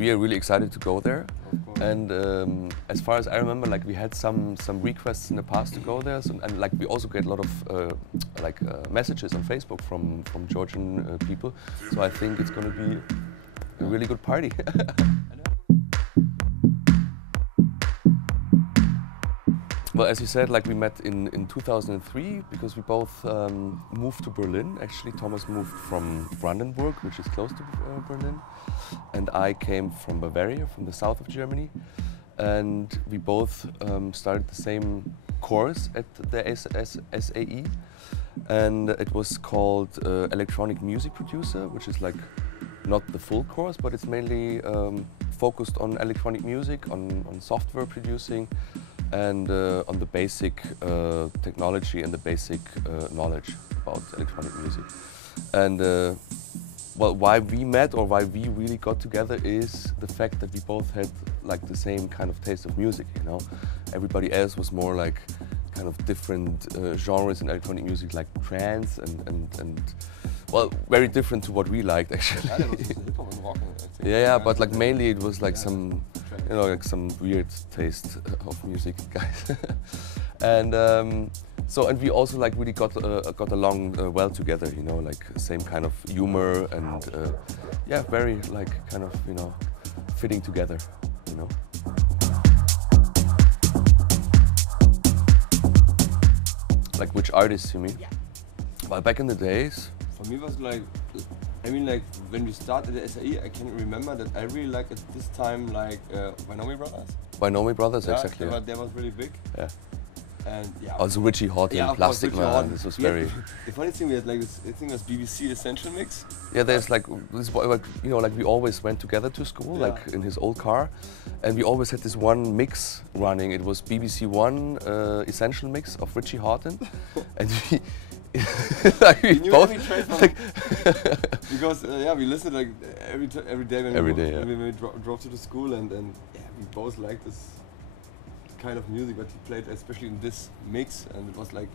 we are really excited to go there. And as far as I remember, like we had some requests in the past to go there, and like we also get a lot of messages on Facebook from Georgian people. So I think it's going to be a really good party. Well, as you said, like we met in 2003 because we both moved to Berlin. Actually, Thomas moved from Brandenburg, which is close to Berlin, and I came from Bavaria, from the south of Germany. And we both started the same course at the SAE, and it was called Electronic Music Producer, which is like not the full course, but it's mainly focused on electronic music, on software producing, and on the basic technology and the basic knowledge about electronic music. And well, why we met or why we really got together is the fact that we both had like the same kind of taste of music, you know. Everybody else was more like kind of different genres in electronic music, like trance and well, very different to what we liked actually. Yeah, but like mainly it was like some, you know, like some weird taste of music guys. And and we also like really got along well together, you know, like same kind of humor and yeah, very like kind of, you know, fitting together, you know. Like which artists you mean? Yeah. Well, back in the days. For me, it was like, I mean, like when we started the SAE, I can remember that I really liked at this time like Wynomi Brothers. Wynomi Brothers, yeah, exactly. That was really big. Yeah. And yeah. Also Richie Hawtin, yeah, Plastic course, Man. This was very. The funny thing, we had like this. I think it was BBC Essential Mix. Yeah, there's like this, like, you know, like we always went together to school, yeah. like in his old car, and we always had this one mix running. It was BBC One Essential Mix of Richie Hawtin, and we. Like we both, like because yeah, we listened like every day when we drove to the school, and yeah, we both liked this kind of music that he played, especially in this mix, and it was like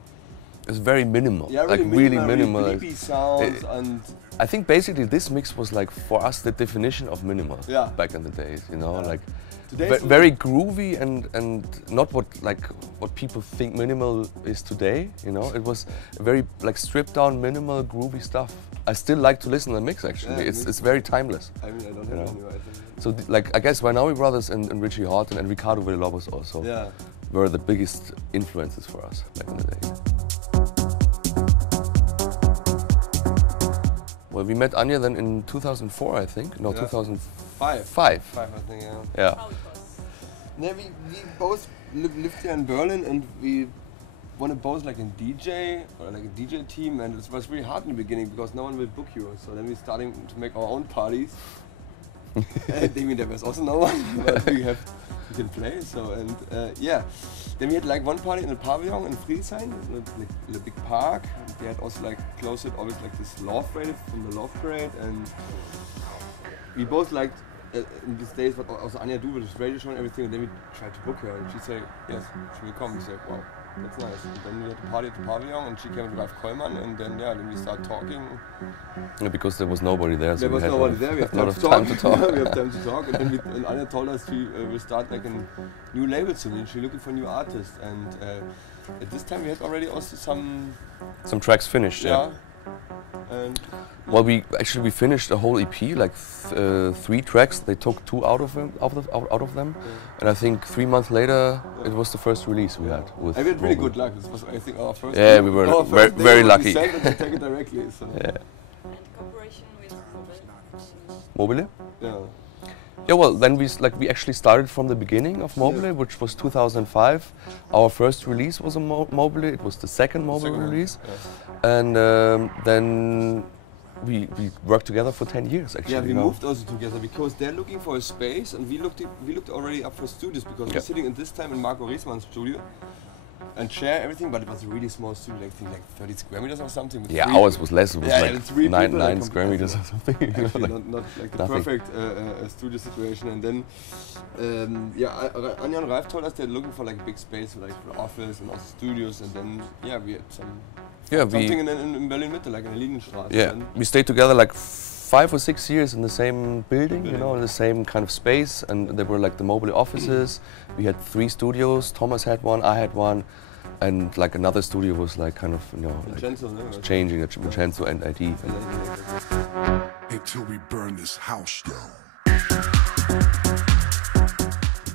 it's very minimal, yeah, like really minimal, creepy sounds, and I think basically this mix was like for us the definition of minimal. Yeah. Back in the days, you know, yeah. like. Today's Very groovy and not what people think minimal is today, you know. It was very like stripped down, minimal, groovy stuff. I still like to listen to the mix actually. Yeah, it's very timeless. I mean, I don't have any, I think. So like I guess Wynomi Brothers and Richie Hawtin and Ricardo Villalobos also were the biggest influences for us back in the day. Well, we met Anya then in 2004, I think. No, 2005. Five, I think, yeah. Yeah. Yeah, we both lived here in Berlin, and we wanted both like a DJ or like a DJ team, and it was really hard in the beginning because no one will book you. So then we starting to make our own parties. And I mean, there was also no one, but we can play. So and yeah, then we had like one party in the pavilion in Friedrichshain, in a big park. They had also like close it always like this love parade from the love parade, and we both liked in these days what also Anya do with this radio show and everything. And then we tried to book her, and she said yes, she will come. We said wow, that's nice. And then we had a party at the pavilion, and she came with Ralf Kollmann, and then yeah, then we started talking. Yeah, because there was nobody there. So there was nobody there. We have a lot of time to talk. We have time to talk, and then and Anya told us she will start like a new label soon. And she's looking for new artists, and at this time we had already also some tracks finished. Yeah. And well, we finished a whole EP, like 3 tracks. They took 2 out of them, yeah. And I think 3 months later, it was the first release we had. With we had really good luck. This was, I think, our first. Yeah, we were very lucky. We sent it and take it directly. So. Yeah. And cooperation with Mobile? Yeah. Yeah, well, then we actually started from the beginning of Mobile, which was 2005. Our first release was a Mobile. It was the second Mobile release, and then we worked together for 10 years. Actually, yeah, we moved also together because they're looking for a space, and we looked already up for studios because we're sitting at this time in Marco Riesmann's studio. And share everything, but it was a really small studio, like, I think like 30 square meters or something. Yeah, ours was less. It was like 9 square meters or something. Actually, not like the perfect studio situation. And then, yeah, Anya and Ralf told us they're looking for like a big space, like for office and also studios. And then, yeah, we had something in Berlin Mitte, like in the Linienstraße. Yeah, we stayed together like 5 or 6 years in the same building, you know, in the same kind of space, and there were like the mobile offices. We had 3 studios. Thomas had one, I had one, and like another studio was like kind of, you know, like changing at Vincenzo and ID. Until we burn this house down.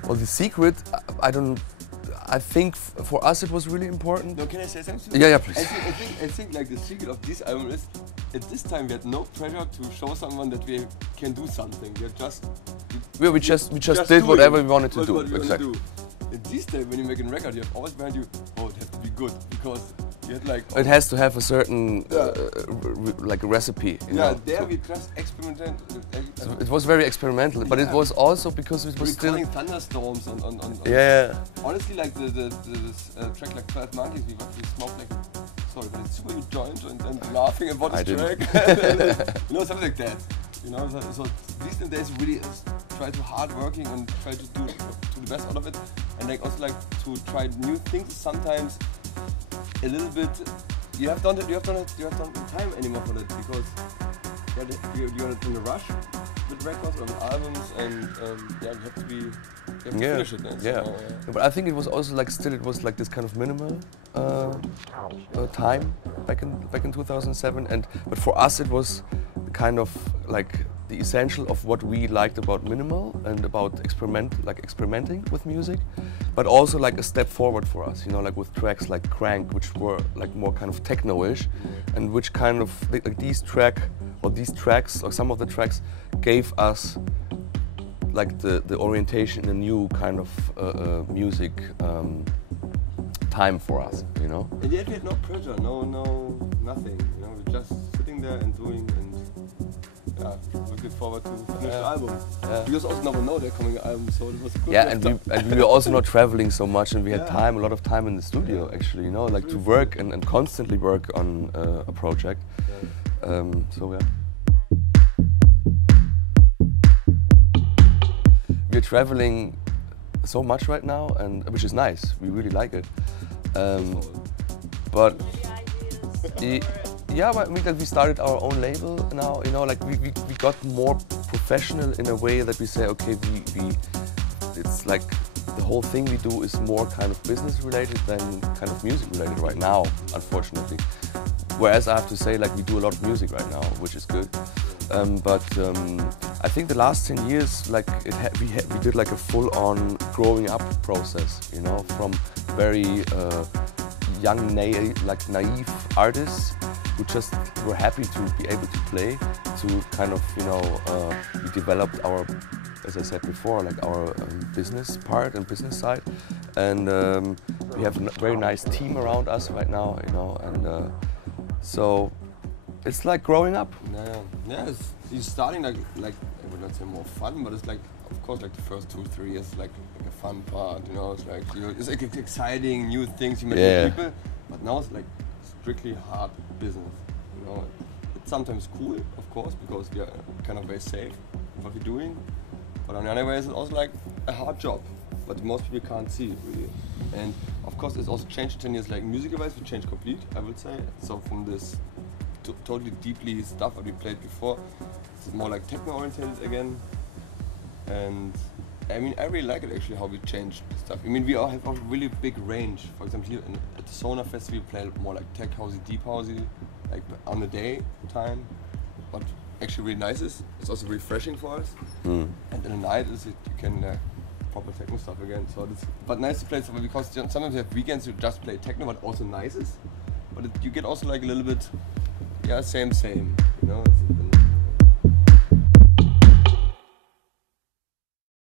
Well, the secret, I think for us it was really important. No, can I say something? Yeah, please. I think like the secret of this album is, at this time we had no pressure to show someone that we can do something. We just did whatever we wanted to do. Exactly. In these days, when you make a record, you have always behind you, oh, it has to be good, because you had like... It has to have a certain, like a recipe. You know? There we just experimented. So it was very experimental, but it was also because it was still... thunderstorms on... Yeah. Honestly, like this track like 12 Monkeys, we smoked like... Sorry, but it's super joint and laughing about this track. You know, something like that. You know, so these days really try to hard working and try to do the best out of it, and like also like to try new things sometimes a little bit. You have done time anymore for that, because you're in a rush with records and albums, and you have to finish it. Then, yeah. So, But I think it was also like it was like this kind of minimal time back in 2007, but for us it was kind of like the essential of what we liked about minimal and about experimenting with music, but also like a step forward for us, you know, like with tracks like Crank, which were like more kind of techno-ish, and which kind of like these tracks or some of the tracks gave us like the orientation in a new kind of music time for us, you know. And yet we had no pressure, no nothing, you know, we're just sitting there and doing, and looking forward to finish the album. Yeah. We also never know they're coming album, so it was good. Yeah, and we were also not traveling so much, and we had a lot of time in the studio actually, you know, like to work and constantly work on a project. So yeah. We're traveling so much right now, and which is nice. We really like it. But yeah, but I mean that we started our own label now. You know, like we got more professional in a way that we say, okay, it's like the whole thing we do is more kind of business related than kind of music related right now, unfortunately. Whereas I have to say, like we do a lot of music right now, which is good. But I think the last 10 years, like we did like a full-on growing up process, you know, from very young, naive artists who just were happy to be able to play, to kind of, you know, we developed our, as I said before, like our business part and business side, and we have a very nice team around us right now, you know, and so it's like growing up. Yeah, it's starting like I would not say more fun, but it's like, of course, like the first 2-3 years like a fun part, you know. It's like it's like exciting new things you meet with people, but now it's like strictly hard business, you know. It's sometimes cool, of course, because we are kind of very safe in what we're doing, but on the other way it's also like a hard job, but most people can't see it really. And of course it's also changed in 10 years, like music-wise we changed complete, I would say. So from this totally deeply stuff that we played before, it's more like techno-oriented again. And I mean, I really like it actually how we changed stuff. I mean, we all have a really big range. For example, here at the Sonar Festival, we play more like tech housey, deep housey, like on the day time. But actually really nice is. It's also refreshing for us. And in the night you can proper techno stuff again. So but nice to play stuff, because sometimes you have weekends you just play techno, but also nice is. But you get also like a little bit, same, you know.